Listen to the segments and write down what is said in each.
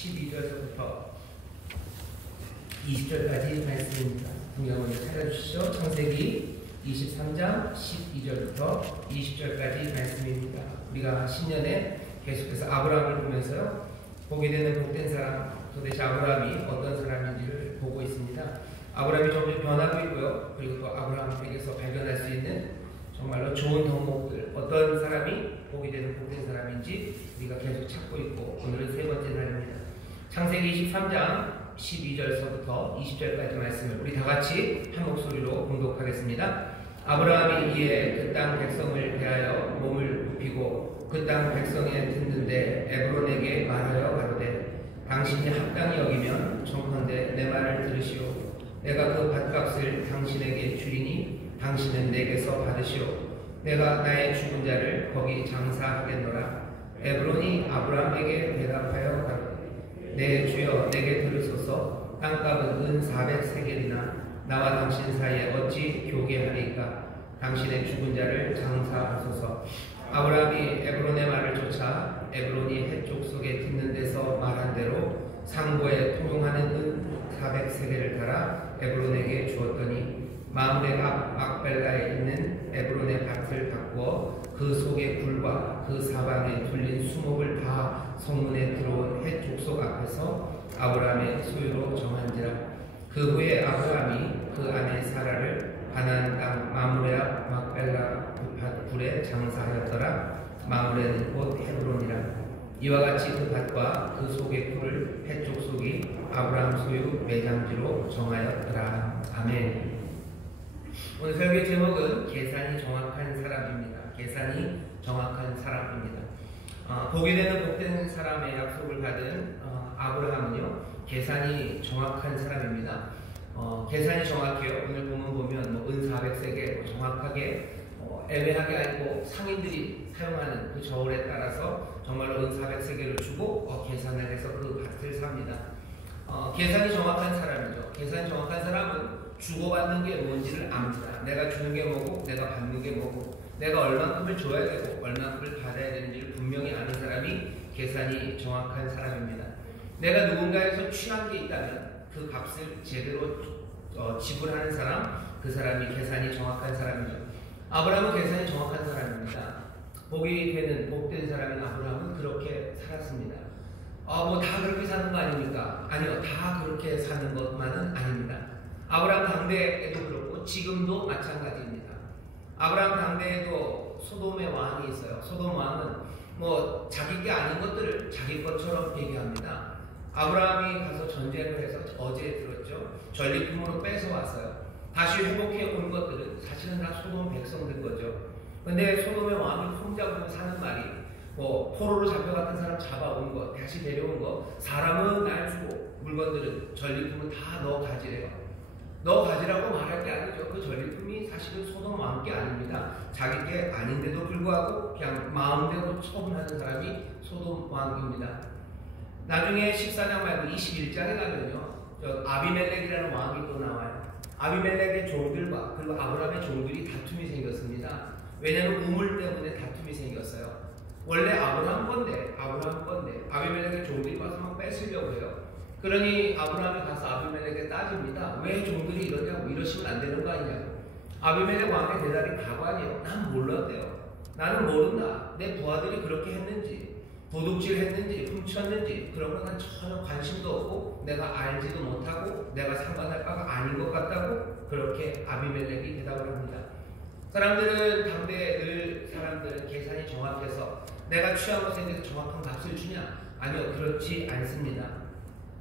12절서부터 20절까지 말씀입니다. 성경을 찾아주시죠. 창세기 23장 12절부터 20절까지 말씀입니다. 우리가 10년에 계속해서 아브라함을 보면서요, 보게 되는 복된 사람, 도대체 아브라함이 어떤 사람인지를 보고 있습니다. 아브라함이 점점 변하고 있고요. 그리고 또 아브라함에게서 발견할 수 있는 정말로 좋은 덕목들, 어떤 사람이 보게 되는 복된 사람인지 우리가 계속 찾고 있고, 오늘은 세 번째 날입니다. 창세기 23장 12절서부터 20절까지 말씀을 우리 다 같이 한 목소리로 공독하겠습니다. 아브라함이 이에 그 땅 백성을 대하여 몸을 굽히고 그 땅 백성에 듣는데 에브론에게 말하여 가로되 당신이 합당히 여기면 청컨대 내 말을 들으시오. 내가 그 밭값을 당신에게 주리니 당신은 내게서 받으시오. 내가 나의 죽은 자를 거기 장사하겠노라. 에브론이 아브라함에게 대답하여 가로되 내 주여 내게 들으소서. 땅값은 은 400세겔이나 나와 당신 사이에 어찌 교계하리까. 당신의 죽은 자를 장사하소서. 아브라함이 에브론의 말을 쫓아 에브론이 해쪽 속에 듣는 데서 말한 대로 상고에 통용하는 은 400세겔을 달아 에브론에게 주었더니 마므레 앞 막벨라에 있는 에브론의 밭을 바꾸어 그 속의 굴과 그 사방에 둘린 수목을 다 성문에 들어온 해족속 앞에서 아브라함의 소유로 정한지라. 그 후에 아브라함이 그 아내 사라를 가나안 땅 마므레 앞 막벨라 굴에 장사하였더라. 마므레는 곧 헤브론이라. 이와 같이 그 밭과 그 속의 굴을 해족속이 아브라함 소유 매장지로 정하였더라. 아멘. 오늘 설교 제목은 계산이 정확한 사람입니다. 계산이 정확한 사람입니다. 보게 되는 복된 사람의 약속을 받은 아브라함은요, 계산이 정확한 사람입니다. 계산이 정확해요. 오늘 보면 은 400세겔 정확하게 애매하게 알고 상인들이 사용하는 그 저울에 따라서 정말로 은 400세겔을 주고 계산을 해서 그 밭을 삽니다. 계산이 정확한 사람이죠. 계산이 정확한 사람은 주고받는 게 뭔지를 압니다. 내가 주는 게 뭐고 내가 받는 게 뭐고 내가 얼만큼을 줘야 되고 얼만큼을 받아야 되는지를 분명히 아는 사람이 계산이 정확한 사람입니다. 내가 누군가에서 취한 게 있다면 그 값을 제대로 지불하는 사람, 그 사람이 계산이 정확한 사람이죠. 아브라함은 계산이 정확한 사람입니다. 복이 되는 복된 사람인 아브라함은 그렇게 살았습니다. 다 그렇게 사는 거 아닙니까? 아니요, 다 그렇게 사는 것만은 아닙니다. 아브라함 당대에도 그렇고 지금도 마찬가지입니다. 아브라함 당대에도 소돔의 왕이 있어요. 소돔 왕은 자기 게 아닌 것들을 자기 것처럼 얘기합니다. 아브라함이 가서 전쟁을 해서 어제 들었죠. 전리품으로 뺏어왔어요. 다시 회복해 온 것들은 사실은 다 소돔 백성들 거죠. 근데 소돔의 왕이 혼자 보면 사는 말이 포로로 잡혀갔던 사람 잡아온 거, 다시 데려온 거, 사람은 날 주고 물건들은 전리품은 다 너 가지래요. 너 가지라고 말할 게 아니죠. 그 전리품이 사실은 소돔 왕 게 아닙니다. 자기 게 아닌데도 불구하고 그냥 마음대로 처분하는 사람이 소돔 왕입니다. 나중에 14장 말고 21장에 가면요, 아비멜렉이라는 왕이 또 나와요. 아비멜렉의 종들과 그리고 아브라함의 종들이 다툼이 생겼습니다. 왜냐하면 우물 때문에 다툼이 생겼어요. 원래 아브라함 건데 아비멜렉의 종들이 와서 막 뺏으려고 해요. 그러니 아브라함이 가서 아비멜렉에 따집니다. 왜 종들이 이러냐고, 이러시면 안 되는 거 아니냐고. 아비멜렉 왕의 대답이 가관이에요. 난 몰랐대요. 나는 모른다. 내 부하들이 그렇게 했는지, 도둑질 했는지, 훔쳤는지 그런 건 난 전혀 관심도 없고 내가 알지도 못하고 내가 상관할 바가 아닌 것 같다고 그렇게 아비멜렉이 대답을 합니다. 사람들은 계산이 정확해서 내가 취한 것에 대해서 정확한 값을 주냐? 아니요, 그렇지 않습니다.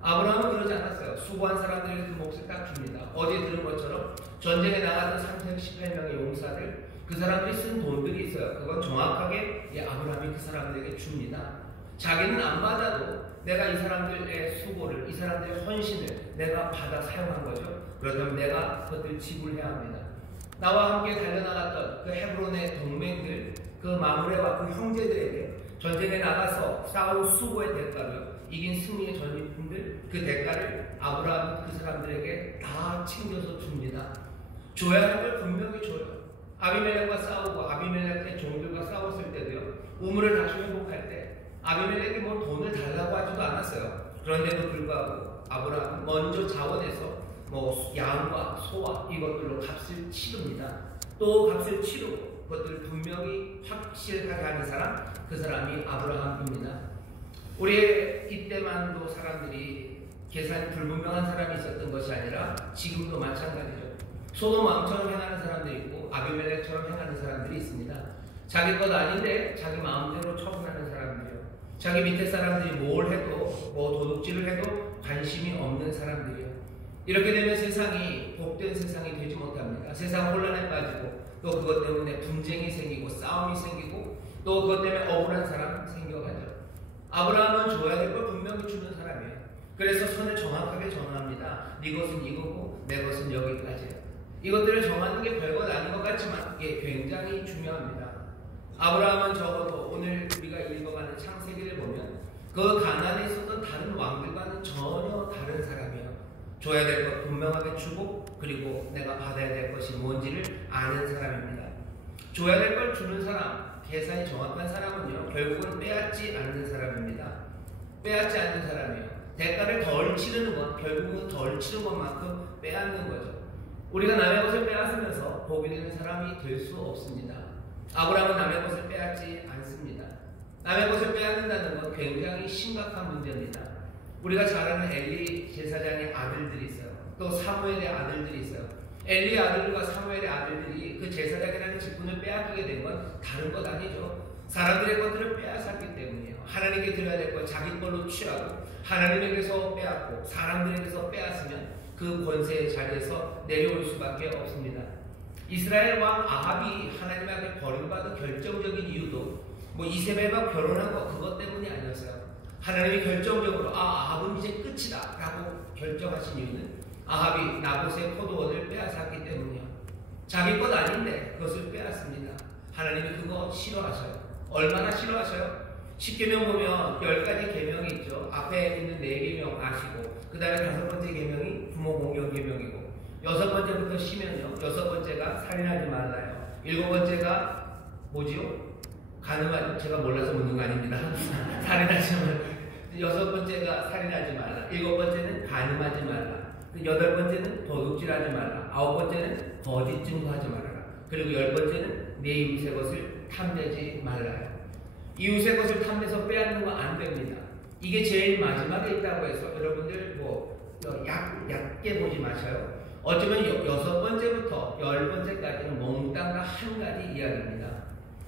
아브라함은 그러지 않았어요. 수고한 사람들에게 그 몫을 딱 줍니다. 어제 들은 것처럼 전쟁에 나갔던 318명의 용사들, 그 사람들이 쓴 돈들이 있어요. 그건 정확하게 아브라함이 그 사람들에게 줍니다. 자기는 안 받아도 내가 이 사람들의 수고를, 이 사람들의 헌신을 내가 받아 사용한 거죠. 그렇다면 내가 그것을 지불해야 합니다. 나와 함께 달려나갔던 그 헤브론의 동맹들, 그 마므레와 그 형제들에게 전쟁에 나가서 싸운 수고의 대가로요, 이긴 승리의 전리품들, 그 대가를 아브라함은 그 사람들에게 다 챙겨서 줍니다. 줘야 할 걸 분명히 줘요. 아비멜렉과 싸우고 아비멜렉의 종들과 싸웠을 때도요, 우물을 다시 회복할 때 아비멜렉이 돈을 달라고 하지도 않았어요. 그런데도 불구하고 아브라함은 먼저 자원해서 뭐 양과 소와 이것들로 값을 치릅니다. 또 값을 치르고 그것들을 분명히 확실하게 하는 사람, 그 사람이 아브라함입니다. 우리 이때만도 사람들이 계산이 불분명한 사람이 있었던 것이 아니라 지금도 마찬가지죠. 소돔 왕처럼 행하는 사람들이 있고 아비멜렉처럼 행하는 사람들이 있습니다. 자기 것 아닌데 자기 마음대로 처분하는 사람들이요. 자기 밑에 사람들이 뭘 해도 뭐 도둑질을 해도 관심이 없는 사람들이요. 이렇게 되면 세상이 복된 세상이 되지 못합니다. 세상 혼란에 빠지고 또 그것 때문에 분쟁이 생기고 싸움이 생기고 또 그것 때문에 억울한 사람 생겨가죠. 아브라함은 줘야 될 걸 분명히 주는 사람이에요. 그래서 선을 정확하게 정합니다. 네 것은 이거고 내 것은 여기까지야. 이것들을 정하는 게 별것 아닌 것 같지만 이게 굉장히 중요합니다. 아브라함은 적어도 오늘 우리가 읽어가는 창세기를 보면 그 가나안에 있었던 다른 왕들과는 전혀 다른 사람이에요. 줘야 될 것 분명하게 주고 그리고 내가 받아야 될 것이 뭔지를 아는 사람입니다. 줘야 될 걸 주는 사람, 계산이 정확한 사람은요 결국은 빼앗지 않는 사람입니다. 빼앗지 않는 사람이에요. 대가를 덜 치르는 것, 결국은 덜 치른 것만큼 빼앗는 거죠. 우리가 남의 것을 빼앗으면서 복이 되는 사람이 될 수 없습니다. 아브라함은 남의 것을 빼앗지 않습니다. 남의 것을 빼앗는다는 건 굉장히 심각한 문제입니다. 우리가 잘 아는 엘리 제사장의 아들들이 있어요. 또 사무엘의 아들들이 있어요. 엘리의 아들들과 사무엘의 아들들이 그 제사장이라는 직분을 빼앗기게 된 건 다른 것 아니죠. 사람들의 것들을 빼앗았기 때문이에요. 하나님께 드려야 될 걸 자기 걸로 취하고 하나님에게서 빼앗고 사람들에게서 빼앗으면 그 권세의 자리에서 내려올 수밖에 없습니다. 이스라엘 왕 아합이 하나님 앞에 버림받은 결정적인 이유도 뭐 이세벨과 결혼한 거 그것 때문이 아니었어요. 하나님이 결정적으로 아합은 이제 끝이다 라고 결정하신 이유는 아합이 나봇의 포도원을 빼앗았기 때문이요. 자기 것 아닌데 그것을 빼앗습니다. 하나님이 그거 싫어하셔요. 얼마나 싫어하셔요? 10계명 보면 10가지 계명이 있죠. 앞에 있는 4계명 아시고 그 다음에 5번째 계명이 부모 공경 계명이고 6번째부터 쉬면요 6번째가 살인하지 말라요. 7번째가 뭐지요? 가늠하지, 제가 몰라서 묻는 거 아닙니다. 살인하지 말라. 6번째가 살인하지 말라. 7번째는 가늠하지 말라. 8번째는 도둑질하지 말라. 9번째는 거짓 증거하지 말아라. 그리고 10번째는 내 이웃의 것을 탐내지 말라요. 이웃의 것을 탐내서 빼앗는 거 안 됩니다. 이게 제일 마지막에 있다고 해서 여러분들 얕게 보지 마셔요. 어쩌면 6번째부터 10번째까지는 몽땅 다 한 가지 이야기입니다.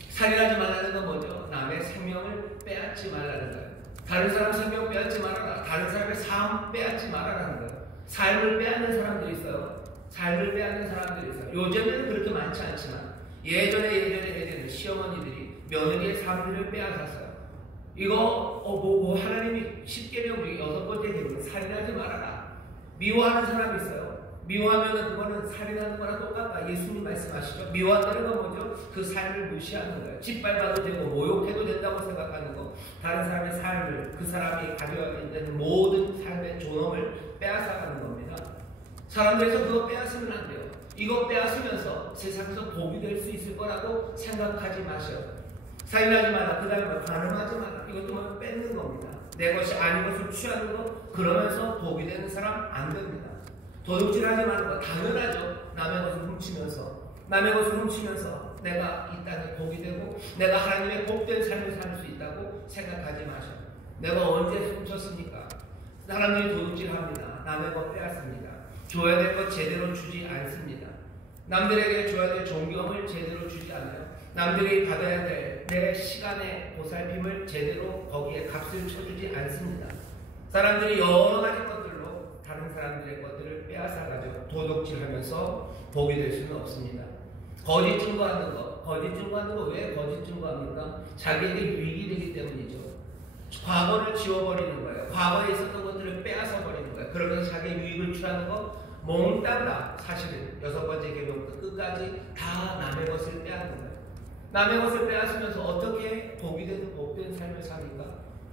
살인하지 말라는 건 뭐죠? 남의 생명을 빼앗지 말라는 거예요. 다른 사람 생명 빼앗지 말아라. 다른 사람의 삶 빼앗지 말아라는 거예요. 삶을 빼앗는 사람들이 있어요. 삶을 빼앗는 사람들이 있어요. 요즘에는 그렇게 많지 않지만 예전에 시어머니들이 며느리의 삶들을 빼앗았어요. 이거 하나님이 10계명 중에 6번째 계명 살인하지 말아라. 미워하는 사람이 있어요. 미워하면은 그거는 살인하는 거랑 똑같다. 예수님 말씀하시죠. 미워한다는 건 뭐죠? 그 삶을 무시하는 거예요. 짓밟아도 되고 모욕해도 된다고 생각하는 거. 다른 사람의 삶을 그 사람이 가져야 되는 모든 삶의 존엄을 빼앗아가는 겁니다. 사람들에서 그거 빼앗으면 안 돼요. 이거 빼앗으면서 세상에서 복이 될 수 있을 거라고 생각하지 마셔요. 살인하지 마라. 그 다음에 가늠하지 마라. 이것도 뭐 뺏는 겁니다. 내 것이 아닌 것을 취하는 거, 그러면서 복이 되는 사람 안 됩니다. 도둑질하지 마는 거 당연하죠. 남의 것을 훔치면서 내가 이 땅에 복이 되고 내가 하나님의 복된 삶을 살 수 있다고 생각하지 마셔요. 내가 언제 훔쳤습니까? 사람들이 도둑질합니다. 남의 것 빼앗습니다. 줘야 될 것 제대로 주지 않습니다. 남들에게 줘야 될 존경을 제대로 주지 않아요. 남들이 받아야 될 내 시간의 보살핌을 제대로 거기에 값을 쳐주지 않습니다. 사람들이 여러 가지 것들로 다른 사람들의 것들을 빼앗아가지고 도둑질하면서 복이 될 수는 없습니다. 거짓 증거하는 거 왜 거짓 증거합니까? 자기에게 유익이 되기 때문이죠. 과거를 지워버리는 거예요. 과거에 있었던 것들을 빼앗아버리는 거예요. 그러면서 자기의 유익을 취하는 거 몽땅 다 사실은 6번째 계명부터 끝까지 다 남의 것을 빼앗는 거예요. 남의 것을 빼앗으면서 어떻게 복이 되는 복된 삶을 삽니까?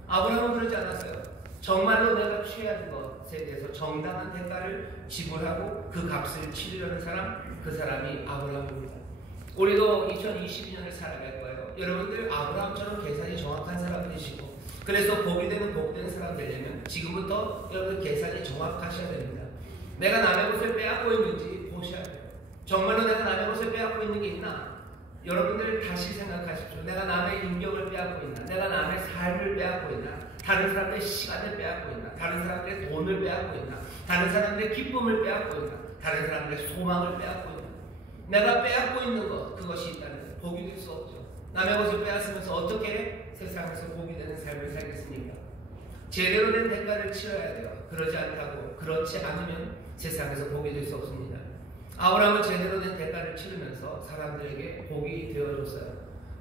아브라함은 그러지 않았어요. 정말로 내가 취해야 할 것에 대해서 정당한 대가를 지불하고 그 값을 치르려는 사람, 그 사람이 아브라함입니다. 우리도 2022년을 살아갈 거예요. 여러분들 아브라함처럼 계산이 정확한 사람들이시고 그래서 복이 되는 복된 사람 되려면 지금부터 여러분 계산이 정확하셔야 됩니다. 내가 남의 것을 빼앗고 있는지 보셔야 돼요. 정말로 내가 남의 것을 빼앗고 있는 게 있나? 여러분들 다시 생각하십시오. 내가 남의 인격을 빼앗고 있나? 내가 남의 삶을 빼앗고 있나? 다른 사람들의 시간을 빼앗고 있나? 다른 사람들의 돈을 빼앗고 있나? 다른 사람들의 기쁨을 빼앗고 있나? 다른 사람들의 소망을 빼앗고 있나? 내가 빼앗고 있는 것, 그것이 있다면 복이 될 수 없죠. 남의 것을 빼앗으면서 어떻게 세상에서 복이 되는 삶을 살겠습니까? 제대로 된 대가를 치러야 돼요. 그렇지 않으면 세상에서 복이 될 수 없습니다. 아브라함은 제대로 된 대가를 치르면서 사람들에게 복이 되어줬어요.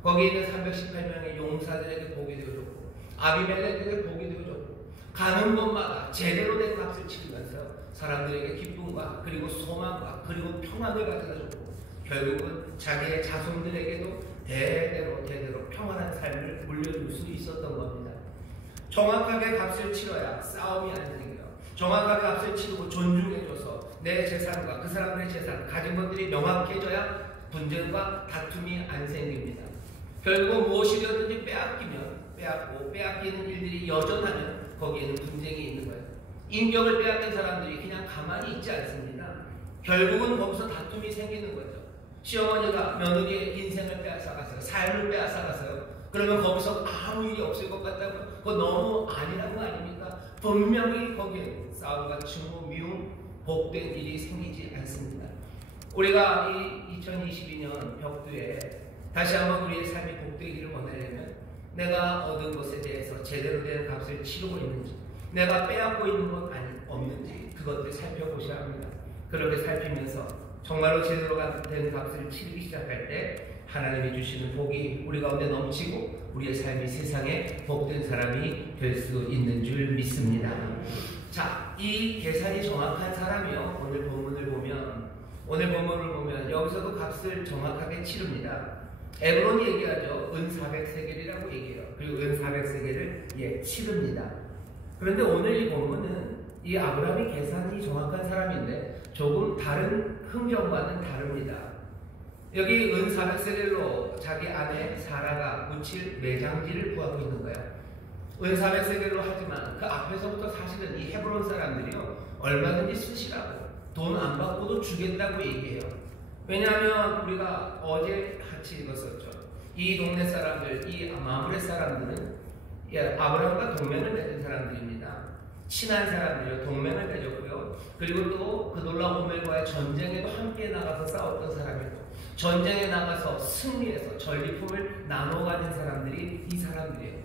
거기 있는 318명의 용사들에게 복이 되어줬고, 아비멜렉에게 복이 되어줬고, 가는 곳마다 제대로 된 값을 치르면서 사람들에게 기쁨과 그리고 소망과 그리고 평안을 가져다줬고, 결국은 자기의 자손들에게도 대대로 평안한 삶을 물려줄 수 있었던 겁니다. 정확하게 값을 치러야 싸움이 안 생겨요. 정확하게 값을 치르고 존중해줘서 내 재산과 그 사람들의 재산, 가진 것들이 명확해져야 분쟁과 다툼이 안 생깁니다. 결국 무엇이든지 빼앗기는 일들이 여전하면 거기에는 분쟁이 있는 거예요. 인격을 빼앗긴 사람들이 그냥 가만히 있지 않습니다. 결국은 거기서 다툼이 생기는 거죠. 시어머니가 며느리의 인생을 빼앗아갔어요. 삶을 빼앗아갔어요. 그러면 거기서 아무 일이 없을 것 같다고, 그거 너무 아니라는 거 아닙니까? 분명히 거기에 싸움과 증오, 미움, 복된 일이 생기지 않습니다. 우리가 이 2022년 벽두에 다시 한번 우리의 삶이 복되기를 원하려면 내가 얻은 것에 대해서 제대로 된 값을 치르고 있는지, 내가 빼앗고 있는 것 없는지 그것들 살펴보셔야 합니다. 그렇게 살피면서 정말로 제대로 된 값을 치르기 시작할 때 하나님이 주시는 복이 우리 가운데 넘치고 우리의 삶이 세상에 복된 사람이 될 수 있는 줄 믿습니다. 자, 이 계산이 정확한 사람이요. 오늘 본문을 보면 여기서도 값을 정확하게 치릅니다. 에브론이 얘기하죠. 은 400세겔이라고 얘기해요. 그리고 은 400세겔을 치릅니다. 그런데 오늘 이 본문은 이 아브라함이 계산이 정확한 사람인데 조금 다른 흥정과는 다릅니다. 여기 은 400세겔로 자기 아내 사라가 묻힐 매장지를 구하고 있는 거예요. 은 400세겔로 하지만 그 앞에서부터 사실은 이 헤브론 사람들이요, 얼마든지 쓰시라고, 돈 안 받고도 주겠다고 얘기해요. 왜냐하면 우리가 어제 같이 읽었었죠. 이 동네 사람들, 이 마므레 사람들은 아브라함과 동맹을 맺은 사람들입니다. 친한 사람들이요, 동맹을 맺었고요. 그리고 또 그 놀라운 오멜과의 전쟁에도 함께 나가서 싸웠던 사람이고, 전쟁에 나가서 승리해서 전리품을 나눠 가진 사람들이 이 사람들이에요.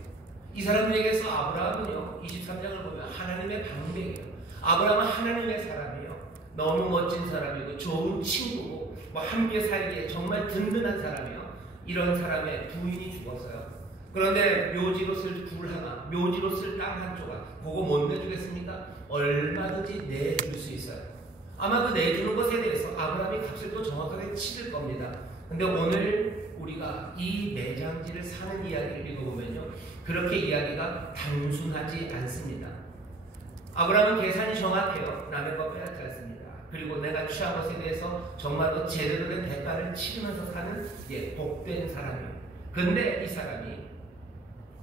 이 사람들에게서 아브라함은요, 23장을 보면 하나님의 방백이에요. 아브라함은 하나님의 사람이에요. 너무 멋진 사람이고 좋은 친구고 함께 살기에 정말 든든한 사람이에요. 이런 사람의 부인이 죽었어요. 그런데 묘지로 쓸 굴 하나, 묘지로 쓸 땅 한 조각, 그거 못 내주겠습니까? 얼마든지 내줄 수 있어요. 아마 그 내주는 것에 대해서 아브라함이 값을 또 정확하게 치를 겁니다. 근데 오늘 우리가 이 매장지를 사는 이야기를 읽어보면요, 그렇게 이야기가 단순하지 않습니다. 아브라함은 계산이 정확해요. 남의 것 빼앗지 않습니다. 그리고 내가 취한 것에 대해서 정말로 제대로 된 대가를 치르면서 사는 복된 사람이에요. 근데 이 사람이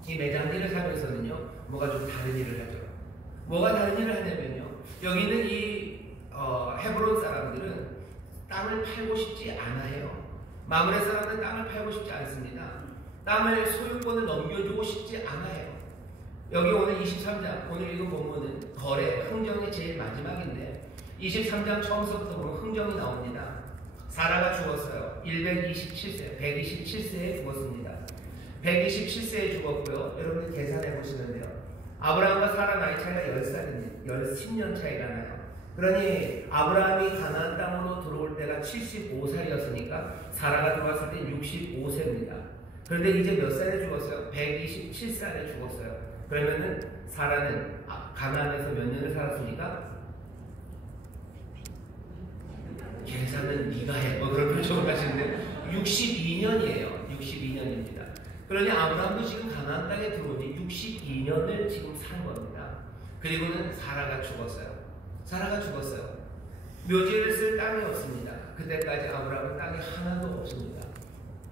이 매장지를 사면서는요, 뭐가 좀 다른 일을 하죠. 뭐가 다른 일을 하냐면요, 여기 있는 이 헤브론 사람들은 땅을 팔고 싶지 않아요. 마므레 사람들은 땅을 팔고 싶지 않습니다. 땅을 소유권을 넘겨주고 싶지 않아요. 여기 오늘 23장, 오늘 읽은 본문은 거래, 흥정이 제일 마지막인데 23장 처음서부터 보면 흥정이 나옵니다. 사라가 죽었어요. 127세에 죽었습니다. 127세에 죽었고요. 여러분들 계산해 보시면 돼요. 아브라함과 사라 나이 차이가 10살입니다. 10년 차이가 나요. 그러니 아브라함이 가나안 땅으로 들어올 때가 75살이었으니까 사라가 들어왔을 때 65세입니다. 그런데 이제 몇 살에 죽었어요? 127살에 죽었어요. 그러면은 사라는 가나안에서 몇 년을 살았습니까? 계산은 네가 해. 그런 표정을 하시는데 62년이에요. 62년입니다. 그러니 아브라함도 지금 가나안 땅에 들어오니 62년을 지금 산 겁니다. 그리고는 사라가 죽었어요. 묘지를 쓸 땅이 없습니다. 그때까지 아브라함은 땅이 하나도 없습니다.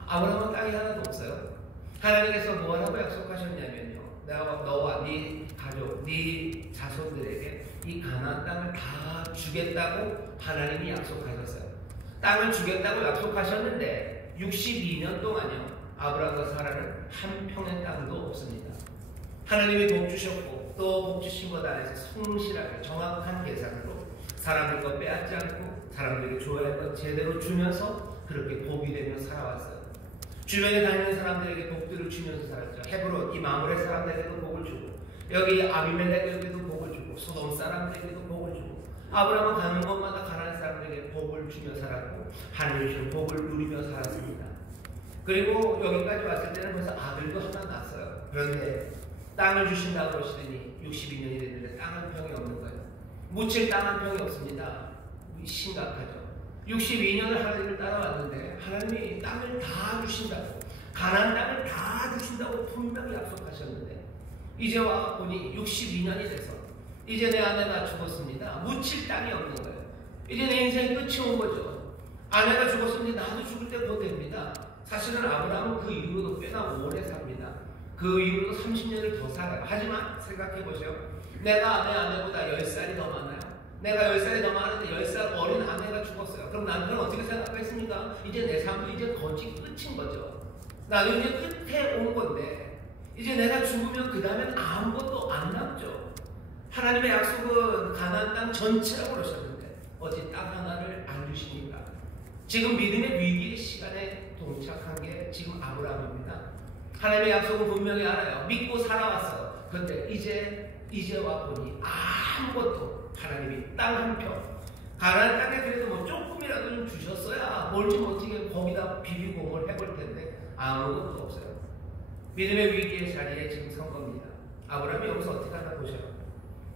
아브라함은 땅이 하나도 없어요. 하나님께서 뭐라고 약속하셨냐면요, 너와 네 가족, 네 자손들에게 이 가나안 땅을 다 주겠다고 하나님이 약속하셨어요. 땅을 주겠다고 약속하셨는데 62년 동안요, 아브라함과 사라는 한 평의 땅도 없습니다. 하나님이 복 주셨고 또 복 주신 것 안에서 성실하게 정확한 계산으로 사람들 것 빼앗지 않고 사람들에게 줘야 할 것 제대로 주면서 그렇게 복이 되며 살아왔어요. 주변에 다니는 사람들에게 복들을 주면서 살았죠. 헤브론 이 마므레 사람들에게도 복을 주고, 여기 아비멜렉에게도 복을 주고, 소돔 사람들에게도 복을 주고, 아브라함은 가는 곳마다 가난한 사람들에게 복을 주며 살았고 하늘이 주신 복을 누리며 살았습니다. 그리고 여기까지 왔을 때는 벌써 아들도 하나 낳았어요. 그런데 땅을 주신다고 그러시더니 62년이 됐는데 땅 한 평이 없는 거예요. 묻힐 땅 한 평이 없습니다. 심각하죠. 62년을 하나님을 따라왔는데 하나님이 땅을 다 주신다고, 가나안 땅을 다 주신다고 분명히 약속하셨는데 이제 와 보니 62년이 돼서 이제 내 아내가 죽었습니다. 묻힐 땅이 없는 거예요. 이제 내 인생이 끝이 온 거죠. 아내가 죽었으니 나도 죽을 때 곧 됩니다. 사실은 아브라함은 그 이후로도 꽤나 오래 삽니다. 그 이후로도 30년을 더 살아요. 하지만 생각해 보세요. 내가 내 아내보다 10살이 더 많아요. 내가 10살이 더 많은데 10살 어린 아내가 죽었어요. 그럼 남편은 어떻게 생각했습니까? 이제 내 삶도 이제 거의 끝인 거죠. 나도 이제 끝에 온 건데 이제 내가 죽으면 그 다음엔 아무것도 안 남죠. 하나님의 약속은 가나안 땅 전체라고 그러셨는데 어찌 땅 하나를 안 주십니까? 지금 믿음의 위기의 시간에 동착한 게 지금 아브라함입니다. 하나님의 약속은 분명히 알아요. 믿고 살아왔어요. 그런데 이제 와 보니 아무것도, 하나님이 땅 한 평, 가나안 땅에 그래도 뭐 조금이라도 좀 주셨어야 멀지 못하게 거기다 비비고 뭘 해볼 텐데 아무것도 없어요. 믿음의 위기의 자리에 지금 선 겁니다. 아브라함이 여기서 어떻게 하나 보셔요.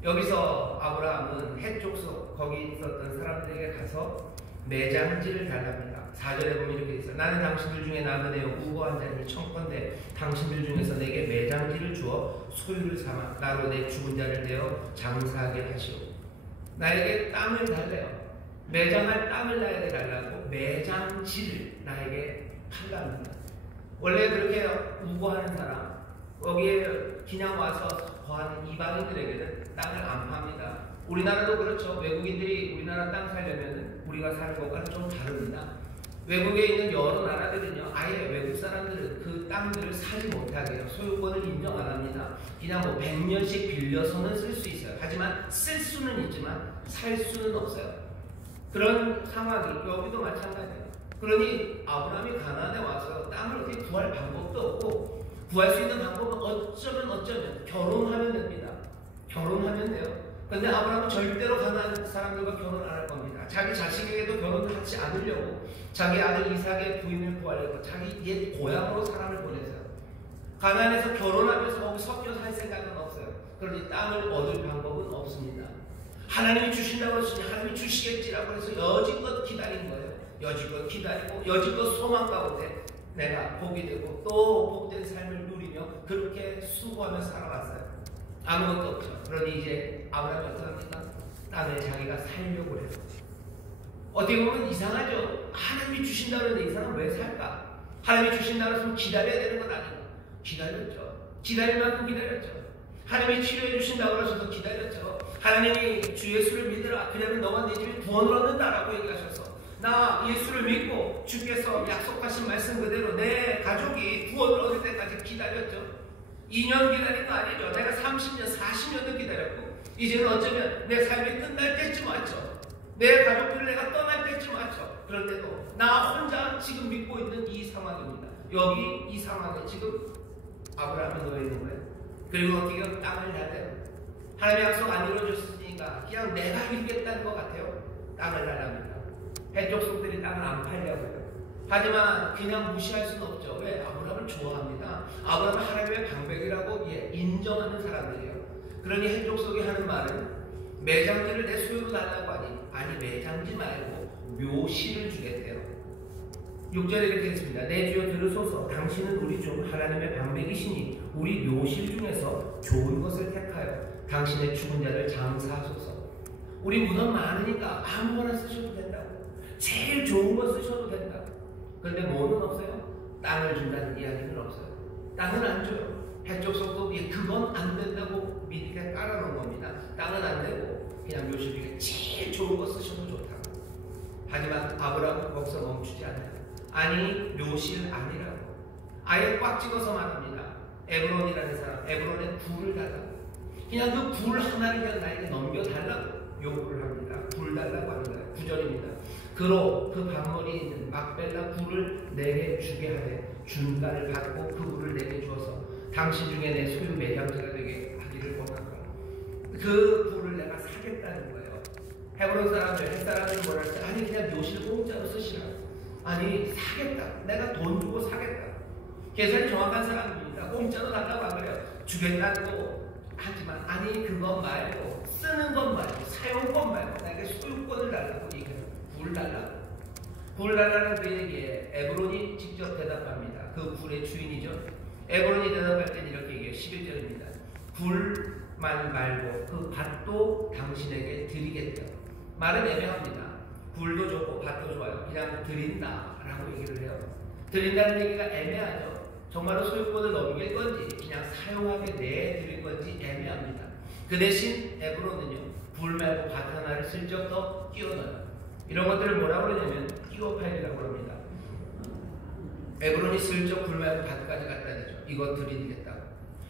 여기서 아브라함은 해쪽 속 거기 있었던 사람들에게 가서 매장지를 달랍니다. 4절에 보면 이렇게 있어요. 나는 당신들 중에 나그네요 우고한 자니 청컨대 당신들 중에서 내게 매장지를 주어 소유를 삼아 나로 내 죽은 자를 내어 장사하게 하시오. 나에게 땅을 달래요. 매장할 땅을 나에게 달라고 매장지를 나에게 팔랍니다. 원래 그렇게 우고하는 사람, 거기에 그냥 와서 거하는 이방인들에게는 땅을 안 팝니다. 우리나라도 그렇죠. 외국인들이 우리나라 땅 살려면 우리가 사는 것과는 좀 다릅니다. 외국에 있는 여러 나라들은요, 아예 외국 사람들은 그 땅들을 사지 못하게 해요. 소유권을 인정 안 합니다. 그냥 뭐 100년씩 빌려서는 쓸 수 있어요. 하지만 쓸 수는 있지만 살 수는 없어요. 그런 상황이 여기도 마찬가지예요. 그러니 아브라함이 가나안에 와서 땅을 어떻게 구할 방법도 없고, 구할 수 있는 방법은 어쩌면 결혼하면 됩니다. 결혼하면 돼요. 근데 아브라함은 절대로 가나안 사람들과 결혼 안 할 겁니다. 자기 자식에게도 결혼하지 않으려고 자기 아들 이삭의 부인을 구하려고 자기 옛 고향으로 사람을 보내서요. 가나안에서 결혼하면서 거기 섞여 살 생각은 없어요. 그러니 땅을 얻을 방법은 없습니다. 하나님이 주신다고 했으니 하나님이 주시겠지라고 해서 여지껏 기다린 거예요. 여지껏 기다리고 여지껏 소망 가운데 내가 복이 되고 또 복된 삶을 누리며 그렇게 수고하며 살아왔어요. 아무것도 없죠. 그러니 이제 아브라함이 어떻게 합니까? 땅에 자기가 살려고 해요. 어떻게 보면 이상하죠. 하나님이 주신다는데 이 사람 왜 살까? 하나님이 주신다고 했으면 기다려야 되는 건 아니고 기다렸죠. 기다릴 만큼 기다렸죠. 하나님이 치료해 주신다고 하셔서 기다렸죠. 하나님이 주 예수를 믿으라. 그러면 너가 내 집에 구원을 얻는다라고 얘기하셔서 나 예수를 믿고 주께서 약속하신 말씀 그대로 내 가족이 구원을 얻을 때까지 기다렸죠. 2년 기다린 거 아니죠. 내가 30년, 40년도 기다렸고 이제는 어쩌면 내 삶이 끝날 때쯤 왔죠. 내 가족들을 내가 떠날 때쯤 왔죠. 그런데도 나 혼자 지금 믿고 있는 이 상황입니다. 여기 이 상황에 지금 아브라함이 놓여 있는 거예요. 그리고 어떻게 땅을 달래요. 하나님의 약속 안 이루어졌으니까 그냥 내가 이루겠다는 것 같아요. 땅을 달랍니다. 해족 속들이 땅을 안 팔려고요. 하지만 그냥 무시할 수는 없죠. 왜? 아브라함을 좋아합니다. 아브라함은 하나님의 방백이라고 인정하는 사람들이에요. 그러니 해족 속이 하는 말은 매장지를 내 소유로 달라고 하니 아니 매장지 말고 묘실을 주겠대요. 6절에 이렇게 했습니다. 내 주여 들으소서. 당신은 우리 주 하나님의 방백이시니 우리 묘실 중에서 좋은 것을 택하여 당신의 죽은 자를 장사하소서. 우리 무덤 많으니까 아무거나 쓰셔도 된다고. 제일 좋은 거 쓰셔도 된다고. 그런데 뭐는 없어요? 땅을 준다는 이야기는 없어요. 땅은 안 줘요. 해쪽 성도 그건 안 된다고 미리 깔아놓은 겁니다. 땅은 안 되고 그냥 묘실 중에 제일 좋은 거 쓰셔도 좋다고. 하지만 아브라함은 거기서 멈추지 않아요. 아니 묘실 아니라고 아예 꽉 찍어서 말합니다. 에브론이라는 사람, 에브론에 굴을 달라고. 그냥 그 굴 하나를 그냥 나에게 넘겨달라고 요구를 합니다. 굴 달라고 하는 거예요. 9절입니다. 그로 그 반머리에 있는 막벨라 굴을 내게 주게 하되 준가를 받고 그 굴을 내게 주어서 당신 중에 내 소유 매장자가 되게 하기를 원하노라. 그 굴을 내가 사겠다는 거예요. 헤브론 사람들, 햇 사람들은 뭐라 했어요? 아니 그냥 묘실 공짜로 쓰시라. 아니 사겠다. 내가 돈 주고 사겠다. 계산이 정확한 사람입니다. 공짜로 달라고 안 그래요. 주겠다고 하지만 아니 그것 말고 쓰는 것 말고 사용권 말고 나에게 소유권을 달라고 얘기해요. 굴 달라고. 굴 달라는 그 얘기에 에브론이 직접 대답합니다. 그 굴의 주인이죠. 에브론이 대답할 때는 이렇게 얘기해요. 11절입니다. 굴만 말고 그 밭도 당신에게 드리겠다. 말은 애매합니다. 굴도 좋고 밭도 좋아요. 그냥 드린다라고 얘기를 해요. 드린다는 얘기가 애매하죠. 정말로 소유권을 넘길 건지 그냥 사용하게 내드릴 건지 애매합니다. 그 대신 에브론은요. 굴 말고 밭 하나를 슬쩍 더 끼워넣어요. 이런 것들을 뭐라고 그러냐면 끼워팔기라고 합니다. 에브론이 슬쩍 굴 말고 밭까지 갖다 대죠. 이거 드리겠다고.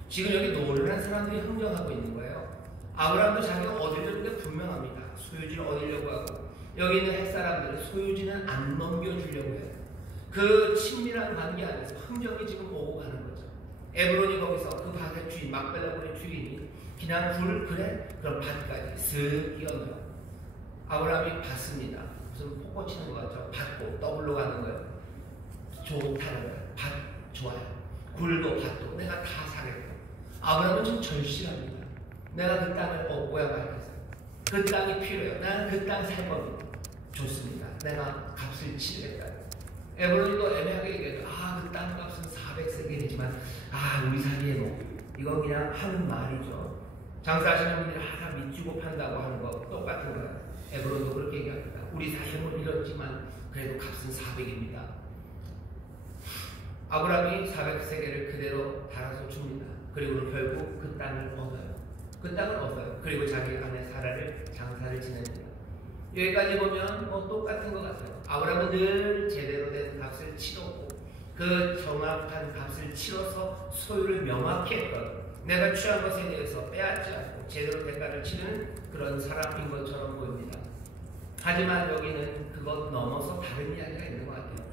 지금 여기 노련한 사람들이 흥정하고 있는 거예요. 아브라함도 자기가 얻으려는 게 분명합니다. 소유지를 얻으려고 하고 여기 있는 햇사람들은 소유지는 안 넘겨주려고 해요. 그 친밀한 관계 안에서 흥정이 지금 오고 가는 거죠. 에브론이 거기서 그 밭의 주인, 막벨라굴의 주인이 그냥 굴 그래? 그럼 밭까지 슥 끼워넣어요. 아브라함이 받습니다. 무슨 폭포 치는 것 같죠? 받고 더블로 가는 거예요. 좋다는 거예요. 밭 좋아요. 굴도 밭도 내가 다 사겠다. 아브라함은 좀 절실합니다. 내가 그 땅을 얻고야 말겠어요. 그 땅이 필요해요. 나는 그 땅 살 겁니다. 좋습니다. 내가 값을 치르겠다. 에브론이도 애매하게 얘기해도 그 땅 값은 400세겔이지만 우리 사이에 이거 그냥 하는 말이죠. 장사하시는 분들이 다 밑주고 판다고 하는 거 똑같은 거예요. 에브론도 그렇게 얘기합니다. 우리 사이에 잃었지만 그래도 값은 400입니다. 아브라함이 400세겔을 그대로 달아서 줍니다. 그리고 결국 그 땅을 얻어요. 그 땅을 얻어요. 그리고 자기 아내 사라를 장사를 지냅니다. 여기까지 보면 똑같은 것 같아요. 아브라함은 늘 제대로 된 값을 치렀고 그 정확한 값을 치러서 소유를 명확히 했던 내가 취한 것에 대해서 빼앗지 않고 제대로 대가를 치르는 그런 사람인 것처럼 보입니다. 하지만 여기는 그것 넘어서 다른 이야기가 있는 것 같아요.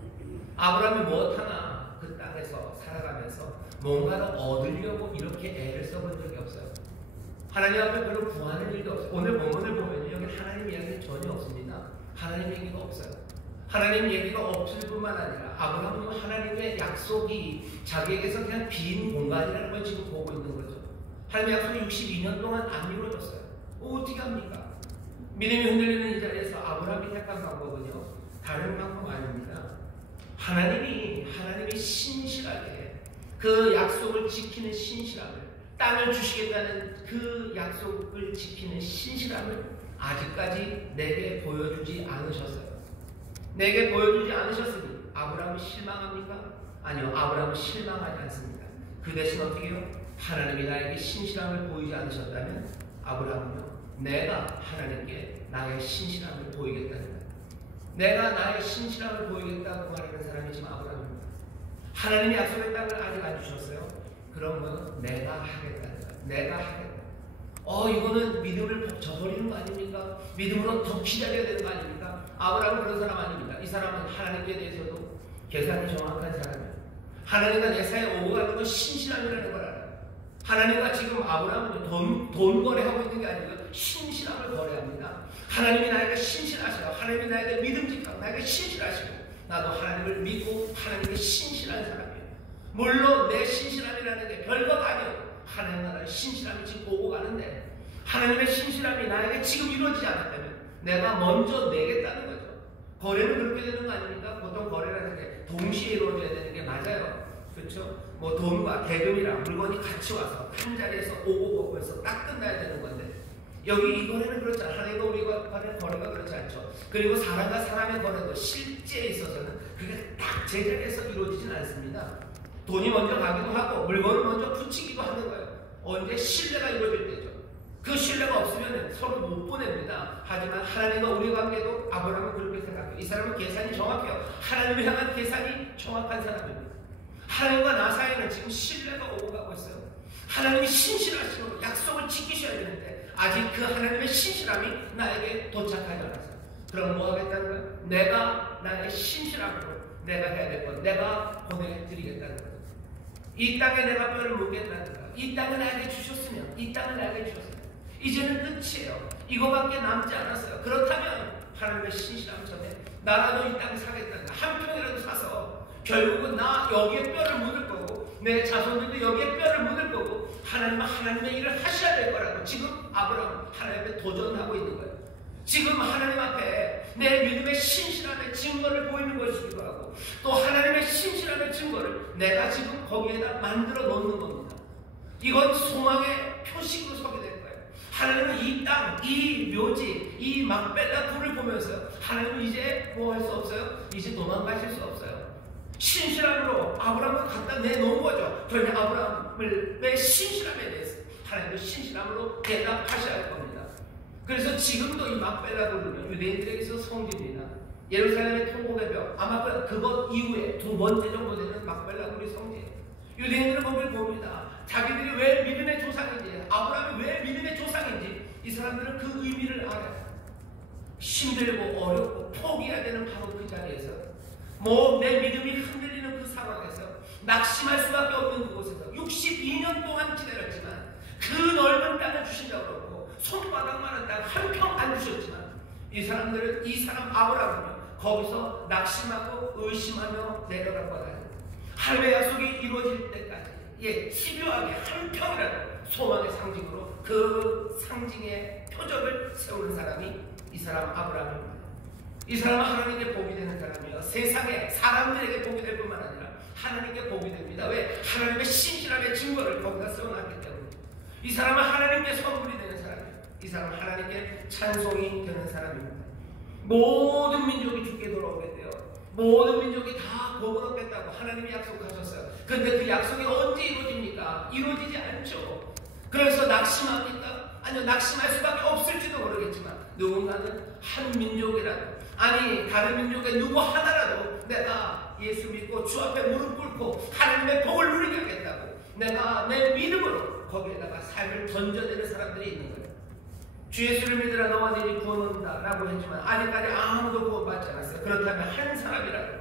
아브라함이 무엇하나 그 땅에서 살아가면서 뭔가를 얻으려고 이렇게 애를 써본 적이 없어요. 하나님 앞에 별로 구하는 일도 없어요. 오늘 본문을 보면 여기 하나님 이야기는 전혀 없습니다. 하나님 얘기가 없어요. 하나님 얘기가 없을 뿐만 아니라 아브라함은 하나님의 약속이 자기에게서 그냥 빈 공간이라는 걸 지금 보고 있는 거죠. 하나님의 약속이 62년 동안 안 이루어졌어요. 어떻게 합니까? 믿음이 흔들리는 이 자리에서 아브라함이 택한 방법은요. 다른 방법 아닙니다. 하나님이 신실하게 그 약속을 지키는 신실함을 땅을 주시겠다는 그 약속을 지키는 신실함을 아직까지 내게 보여주지 않으셨어요. 내게 보여주지 않으셨으니 아브라함이 실망합니까? 아니요. 아브라함은 실망하지 않습니다. 그 대신 어떻게 해요? 하나님이 나에게 신실함을 보이지 않으셨다면 아브라함은요. 내가 하나님께 나의 신실함을 보이겠다는 거예요. 내가 나의 신실함을 보이겠다고 말하는 사람이 지금 아브라함입니다. 하나님이 약속의 땅을 아직 안 주셨어요. 그러면 내가 하겠다는 거예요. 내가 하겠다. 이거는 믿음을 저버리는 거 아닙니까? 믿음으로 더 기다려야 되는 거 아닙니까? 아브라함은 그런 사람 아닙니다. 이 사람은 하나님께 대해서도 계산이 정확한 사람이에요. 하나님과 내 사이에 오고 가는 건 신실함이라는 걸 알아요. 하나님과 지금 아브라함은 돈 거래하고 있는 게 아니고 신실함을 거래합니다. 하나님이 나에게 신실하시고 하나님이 나에게 믿음직하고 나에게 신실하시고 나도 하나님을 믿고 하나님께 신실한 사람이에요. 물론 내 신실함이라는 게 별것 아니에요. 하나님 나라의 신실함이 지금 오고 가는데 하나님의 신실함이 나에게 지금 이루어지지 않았다면 내가 먼저 내겠다는 거죠. 거래는 그렇게 되는 거 아닙니까? 보통 거래라는 게 동시에 이루어져야 되는 게 맞아요. 그렇죠? 돈과 대금이랑 물건이 같이 와서 한 자리에서 오고 가고 해서 딱 끝나야 되는 건데 여기 이 거래는 그렇지 않아요. 하나님과 우리가 거래가 그렇지 않죠. 그리고 사람과 사람의 거래도 실제에 있어서는 그게 딱 제자리에서 이루어지진 않습니다. 돈이 먼저 가기도 하고 물건을 먼저 붙이기도 하는 거예요. 언제 신뢰가 이루어질 때죠. 그 신뢰가 없으면 서로 못 보냅니다. 하지만 하나님과 우리 관계도 아브라함은 그렇게 생각해요. 이 사람은 계산이 정확해요. 하나님을 향한 계산이 정확한 사람입니다. 하나님과 나 사이에는 지금 신뢰가 오고 가고 있어요. 하나님이 신실하시고 약속을 지키셔야 되는데 아직 그 하나님의 신실함이 나에게 도착하지 않았어요. 그럼 뭐 하겠다는 거예요? 내가 나의 신실함으로 내가 해야 될 것, 내가 보내드리겠다는 거예요. 이 땅에 내가 뼈를 묻겠다는 거예요. 이 땅을 나에게 주셨으면, 이 땅을 나에게 주셨으면 이제는 끝이에요. 이거밖에 남지 않았어요. 그렇다면 하나님의 신실함 전에 나라도 이 땅에 사겠다는 거예요. 한 평이라도 사서 결국은 나 여기에 뼈를 묻을 거고 내 자손들도 여기에 뼈를 묻을 거고 하나님은 하나님의 일을 하셔야 될 거라고 지금 아브라함은 하나님께 도전하고 있는 거예요. 지금 하나님 앞에 내 믿음의 신실함의 증거를 보이는 것이기도 하고 또 하나님의 신실함의 증거를 내가 지금 거기에다 만들어 놓는 겁니다. 이건 소망의 표식으로 서게 될 거예요. 하나님은 이 땅, 이 묘지, 이 막벨라 불을 보면서 하나님은 이제 뭐 할 수 없어요? 이제 도망가실 수 없어요. 신실함으로 아브라함을 갖다 내놓은 거죠. 그러나 아브라함의 신실함에 대해서 하나님도 신실함으로 대답하셔야 할 겁니다. 그래서 지금도 이 막벨라 불은 유대인들에게 있어서 성지입니다. 예루살렘의 통곡의 벽, 아마 그것 이후에 두 번째 정도 되는 막벨라 불이 성지예요. 유대인들은 거기를 봅니다. 자기들이 왜 믿음의 조상인지, 아브라함이 왜 믿음의 조상인지 이 사람들은 그 의미를 알아요. 힘들고 어렵고 포기해야 되는 바로 그 자리에서 내 믿음이 흔들리는 그 상황에서 낙심할 수밖에 없는 그곳에서 62년 동안 기다렸지만 그 넓은 땅을 주신다고 그러고 손바닥만한 땅 한 평 안 주셨지만 이 사람들은 이 사람 아브라함은요 거기서 낙심하고 의심하며 내려간 거예요. 하나님의 약속이 이루어질 때까지 집요하게 한 평이라도 소망의 상징으로 그 상징의 표적을 세우는 사람이 이 사람 아브라함입니다. 이 사람은 하나님께 복이 되는 사람이에요. 세상에 사람들에게 복이 될 뿐만 아니라 하나님께 복이 됩니다. 왜? 하나님의 신실함의 증거를 거기다 세워놨기 때문에. 이 사람은 하나님께 선물이 되는 사람이에요. 이 사람은 하나님께 찬송이 되는 사람입니다. 모든 민족이 주께 돌아오겠대요. 모든 민족이 다 복을 얻겠다고 하나님이 약속하셨어요. 그런데 그 약속이 언제 이루어집니까? 이루어지지 않죠. 그래서 낙심합니까? 아니요, 낙심할 수밖에 없을지도 모르겠지만 누군가는 한 민족이라도 아니 다른 민족의 누구 하나라도 내가 예수 믿고 주 앞에 무릎 꿇고 하나님의 복을 누리게 하겠다고 내가 내 믿음으로 거기에다가 삶을 던져내는 사람들이 있는 거예요. 주 예수를 믿으라 너와 너희 구원 얻는다 라고 했지만 아직까지 아무도 구원받지 않았어요. 그렇다면 한 사람이라도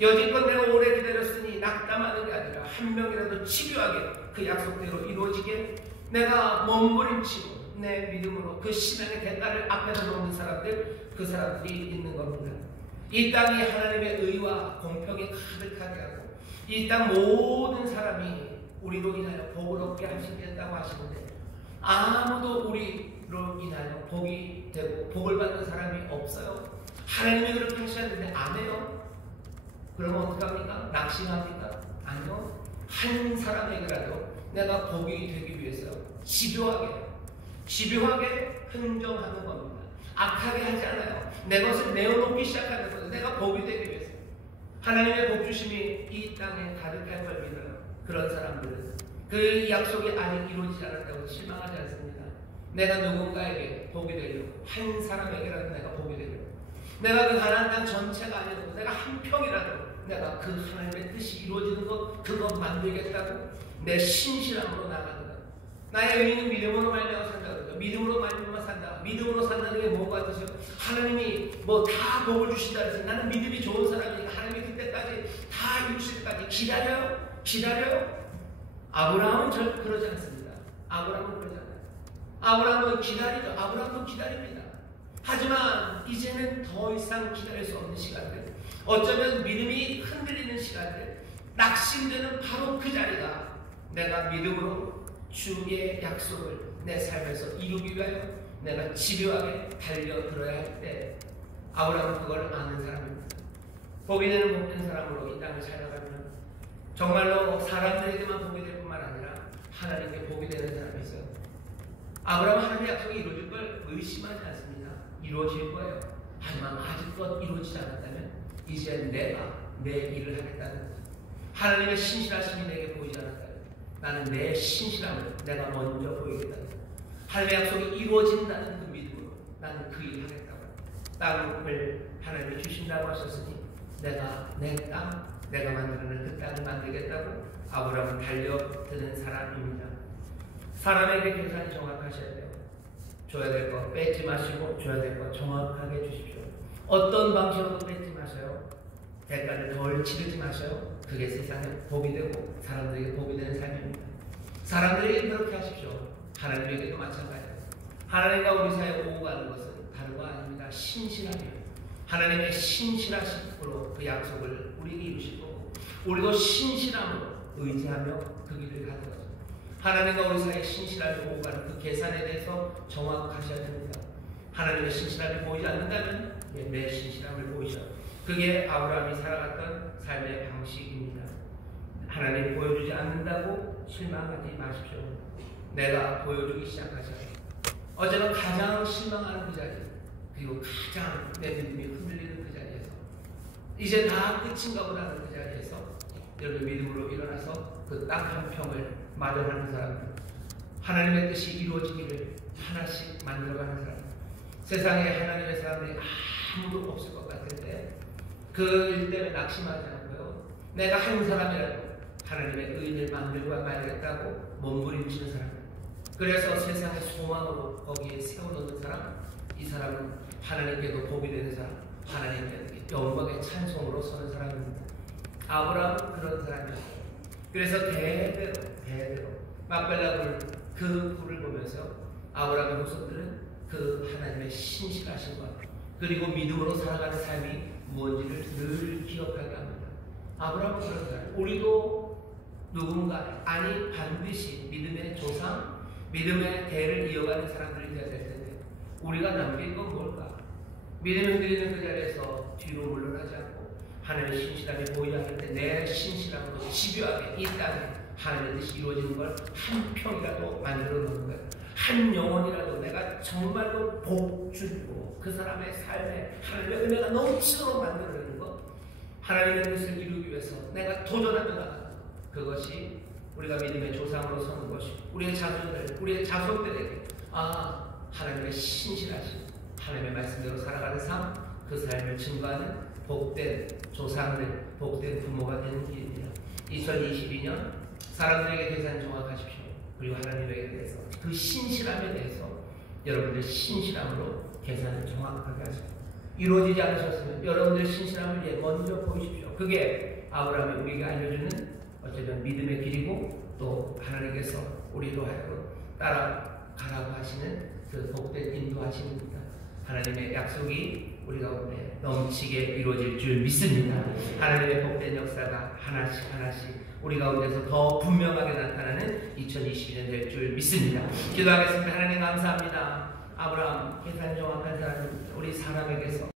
여지껏 내가 오래 기다렸으니 낙담하는 게 아니라 한 명이라도 집요하게 그 약속대로 이루어지게 내가 몸부림치고 내 믿음으로 그 신앙의 대가를 앞에서 놓는 사람들, 그 사람들이 있는 겁니다. 이 땅이 하나님의 의와 공평이 가득하게 하고 이 땅 모든 사람이 우리로 인하여 복을 얻게 하시겠다고 하시는데 아무도 우리로 인하여 복이 되고 복을 받는 사람이 없어요. 하나님이 그렇게 하셨는데 안 해요. 그러면 어떡합니까? 낙심합니까? 아니요. 한 사람에게라도 내가 복이 되기 위해서 집요하게 흥정하는 겁니다. 악하게 하지 않아요. 내 것을 내어놓기 시작하는 거예요. 내가 복이 되기 위해서. 하나님의 복 주심이 이 땅에 가득할 걸 믿어요. 그런 사람들은 그 약속이 아직 이루어지지 않았다고 실망하지 않습니다. 내가 누군가에게 복이 되려고 한 사람에게라도 내가 복이 되려고 내가 그 가나안 땅 전체가 아니라도 내가 한 평이라도 내가 그 하나님의 뜻이 이루어지는 것 그것 만들겠다고 내 신실함으로 나가는 것. 나의 의인은 믿음으로 말미암아 산다 그러죠. 믿음으로 말미암아 산다. 믿음으로 산다는 게 뭔가 뜻이요? 하나님이 뭐 다 복을 주신다 해서 나는 믿음이 좋은 사람이니까 하나님이 그때까지 다 이루실 때까지 기다려요. 아브라함은 그러지 않습니다. 아브라함은 그러지 않아요. 아브라함은 기다리죠. 아브라함은 기다립니다. 하지만 이제는 더 이상 기다릴 수 없는 시간들, 어쩌면 믿음이 흔들리는 시간들, 낙심되는 바로 그 자리가 내가 믿음으로 주의 약속을 내 삶에서 이루기 위하여 내가 집요하게 달려들어야 할 때 아브라함은 그걸 아는 사람입니다. 복이 되는 복된 사람으로 이 땅을 살아가면 정말로 사람들에게만 복이 될 뿐만 아니라 하나님께 복이 되는 사람이 있어요. 아브라함은 하나님의 약속이 이루어질 걸 의심하지 않습니다. 이루어질 거예요. 하지만 아직껏 이루어지지 않았다면 이제 내가 내 일을 하겠다는 거예요. 하나님의 신실하심이 내게 보이지 않았다. 나는 내 신실함을 내가 먼저 보이겠다. 하나님의 약속이 이루어진다는 그 믿음으로 나는 그 일을 하겠다고. 땅을 하나님이 주신다고 하셨으니 내가 내 땅, 내가 만드는 그 땅을 만들겠다고 아브라함은 달려드는 사람입니다. 사람에게 계산이 정확하셔야 돼요. 줘야 될 거 뺏지 마시고 줘야 될 거 정확하게 주십시오. 어떤 방식으로도 뺏지 마셔요. 대가를 덜 치르지 마셔요. 그게 세상에 복이 되고 사람들에게 복이 되는 삶입니다. 사람들에게 그렇게 하십시오. 하나님에게도 마찬가지예요. 하나님과 우리 사이에 오고 가는 것은 다른 거 아닙니다. 신실함이에요. 하나님의 신실하심으로 그 약속을 우리에게 이루실 거고 우리도 신실함으로 의지하며 그 길을 가는 거죠. 하나님과 우리 사이에 신실함이 오고 가는 그 계산에 대해서 정확하셔야 됩니다. 하나님의 신실함이 보이지 않는다면 내 신실함을 보이셔. 그게 아브라함이 살아갔던 삶의 방식입니다. 하나님 보여주지 않는다고 실망하지 마십시오. 내가 보여주기 시작하셔요. 어제는 가장 실망하는 그 자리, 그리고 가장 내 믿음이 흔들리는 그 자리에서 이제 다 끝인가 보다는 그 자리에서 여러분 믿음으로 일어나서 그 땅 한 평을 마련하는 사람들, 하나님의 뜻이 이루어지기를 하나씩 만들어가는 사람, 세상에 하나님의 사람들이 아무도 없을 것 같은데 그 일 때문에 낙심하지 않고요. 내가 한 사람이라도 하나님의 의인을 만들고 말겠다고 몸부림치는 사람, 그래서 세상의 소망으로 거기에 세워놓는 사람, 이 사람은 하나님께도 복이 되는 사람, 하나님께 영광의 찬송으로 서는 사람입니다. 아브라함은 그런 사람이었어요. 그래서 대대로 막벨라 그 불을 보면서 아브라함의 후손들은 그 하나님의 신실하심과 그리고 믿음으로 살아가는 삶이 무엇인지를 늘 기억하게 합니다. 아브라함은 그런 사람. 우리도 누군가 아니 반드시 믿음의 조상, 믿음의 대를 이어가는 사람들이 되어야 될 텐데 우리가 남길 건 뭘까? 믿음을 흔들리는 그 자리에서 뒤로 물러나지 않고 하나님의 신실함이 보이지 않을 때 내 신실함으로 집요하게 이 땅에 하나님의 뜻이 이루어지는 걸 한 평이라도 만들어 놓는 거예요. 한 영혼이라도 내가 정말로 복 주고 그 사람의 삶에 하나님의 은혜가 넘치도록 만들어내는 것, 하나님의 뜻을 이루기 위해서 내가 도전하며 나가는 것, 그것이 우리가 믿음의 조상으로 서는 것이 우리의 자손들, 우리의 자손들에게 하나님의 신실하심, 하나님의 말씀대로 살아가는 삶, 그 삶을 증거하는 복된 조상들, 복된 부모가 되는 길입니다. 2022년 사람들에게 계산 정확하십시오. 그리고 하나님에게 대해서 그 신실함에 대해서 여러분들 신실함으로 계산을 정확하게 하십시오. 이루어지지 않으셨으면 여러분들 신실함을 먼저 보이십시오. 그게 아브라함이 우리에게 알려주는 어쨌든 믿음의 길이고 또 하나님께서 우리로 하여금 따라가라고 하시는 그 복된 인도하심입니다. 하나님의 약속이 우리 가운데 넘치게 이루어질 줄 믿습니다. 하나님의 복된 역사가 하나씩 우리 가운데서 더 분명하게 나타나는 2022년 될 줄 믿습니다. 기도하겠습니다. 하나님 감사합니다. 아브라함 계산 정확한 사람입니다. 우리 사람에게서